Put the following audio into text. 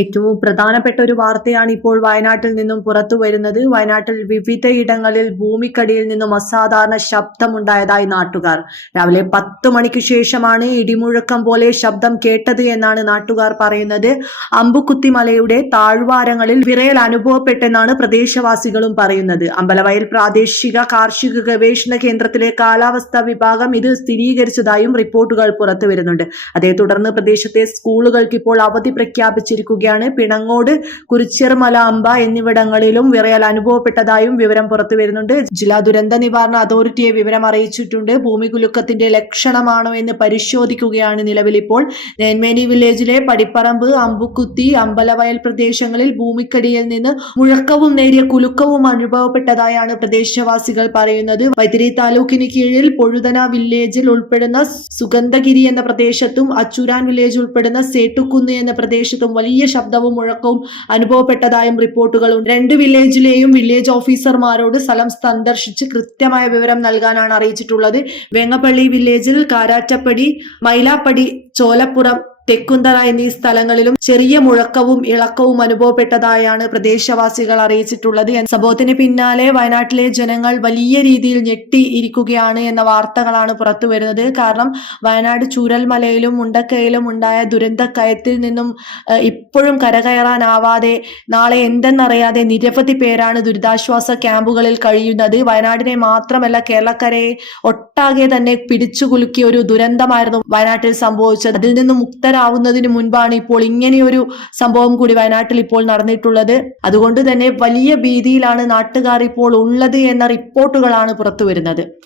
ഏറ്റവും പ്രധാനപ്പെട്ട ഒരു വാർത്തയാണ് ഇപ്പോൾ വയനാട്ടിൽ നിന്നും പുറത്തു വരുന്നത്. വയനാട്ടിൽ വിവിധയിടങ്ങളിൽ ഭൂമിക്കടിയിൽ നിന്നും അസാധാരണ ശബ്ദമുണ്ടായതായി നാട്ടുകാർ. രാവിലെ പത്ത് മണിക്ക് ശേഷമാണ് ഇടിമുഴക്കം പോലെ ശബ്ദം കേട്ടത് എന്നാണ് നാട്ടുകാർ പറയുന്നത്. അമ്പുകുത്തിമലയുടെ താഴ്വാരങ്ങളിൽ വിറയൽ അനുഭവപ്പെട്ടെന്നാണ് പ്രദേശവാസികളും പറയുന്നത്. അമ്പലവയൽ പ്രാദേശിക കാർഷിക ഗവേഷണ കേന്ദ്രത്തിലെ കാലാവസ്ഥാ വിഭാഗം ഇത് സ്ഥിരീകരിച്ചതായും റിപ്പോർട്ടുകൾ പുറത്തു വരുന്നുണ്ട് അതേ തുടർന്ന് പ്രദേശത്തെ സ്കൂളുകൾക്ക് ഇപ്പോൾ അവധി പ്രഖ്യാപിച്ചിരിക്കുകയാണ് പിണങ്ങോട് കുറിച്ചിർമല അമ്പ എന്നിവിടങ്ങളിലും വിറയൽ അനുഭവപ്പെട്ടതായും വിവരം പുറത്തു വരുന്നുണ്ട്. ജില്ലാ ദുരന്ത നിവാരണ അതോറിറ്റിയെ വിവരം അറിയിച്ചിട്ടുണ്ട്. ഭൂമികുലുക്കത്തിന്റെ ലക്ഷണമാണോ എന്ന് പരിശോധിക്കുകയാണ് നിലവിൽ ഇപ്പോൾ നെന്മേനി വില്ലേജിലെ പടിപ്പറമ്പ് അമ്പുക്കുത്തി അമ്പലവയൽ പ്രദേശങ്ങളിൽ ഭൂമിക്കടിയിൽ നിന്ന് മുഴക്കവും നേരിയ കുലുക്കവും അനുഭവപ്പെട്ടതായാണ് പ്രദേശവാസികൾ പറയുന്നത്. വൈത്തിരി താലൂക്കിന് കീഴിൽ പൊഴുതന വില്ലേജിൽ ഉൾപ്പെടുന്ന സുഗന്ധഗിരി എന്ന പ്രദേശത്തും അച്ചൂരാൻ വില്ലേജ് ഉൾപ്പെടുന്ന സേട്ടുക്കുന്ന് എന്ന പ്രദേശത്തും വലിയ ശബ്ദവും മുഴക്കവും അനുഭവപ്പെട്ടതായും റിപ്പോർട്ടുകളുണ്ട്. രണ്ട് വില്ലേജിലെയും വില്ലേജ് ഓഫീസർമാരോട് സ്ഥലം സന്ദർശിച്ച് കൃത്യമായ വിവരം നൽകാനാണ് അറിയിച്ചിട്ടുള്ളത്. വെങ്ങപ്പള്ളി വില്ലേജിൽ കാരാറ്റപ്പടി മൈലാപ്പടി ചോലപ്പുറം തെക്കുന്തറ എന്നീ സ്ഥലങ്ങളിലും ചെറിയ മുഴക്കവും ഇളക്കവും അനുഭവപ്പെട്ടതായാണ് പ്രദേശവാസികൾ അറിയിച്ചിട്ടുള്ളത്. സംഭവത്തിന് പിന്നാലെ വയനാട്ടിലെ ജനങ്ങൾ വലിയ രീതിയിൽ ഞെട്ടി ഇരിക്കുകയാണ് എന്ന വാർത്തകളാണ് പുറത്തു വരുന്നത്. കാരണം വയനാട് ചൂരൽമലയിലും മുണ്ടക്കയിലും ഉണ്ടായ ദുരന്തക്കയത്തിൽ നിന്നും ഇപ്പോഴും കരകയറാനാവാതെ നാളെ എന്തെന്നറിയാതെ നിരവധി പേരാണ് ദുരിതാശ്വാസ ക്യാമ്പുകളിൽ കഴിയുന്നത്. വയനാടിനെ മാത്രമല്ല കേരളക്കരയെ ഒട്ടാകെ തന്നെ പിടിച്ചുകുലുക്കിയ ഒരു ദുരന്തമായിരുന്നു വയനാട്ടിൽ സംഭവിച്ചത്. അതിൽ നിന്നും നിന്ന് മുക്തരാവുന്നതിന് മുൻപാണ് ഇപ്പോൾ ഇങ്ങനെയൊരു സംഭവം കൂടി വയനാട്ടിൽ ഇപ്പോൾ നടന്നിട്ടുള്ളത്. അതുകൊണ്ട് തന്നെ വലിയ ഭീതിയിലാണ് നാട്ടുകാർ ഇപ്പോൾ ഉള്ളത് എന്ന റിപ്പോർട്ടുകളാണ് പുറത്തു വരുന്നത്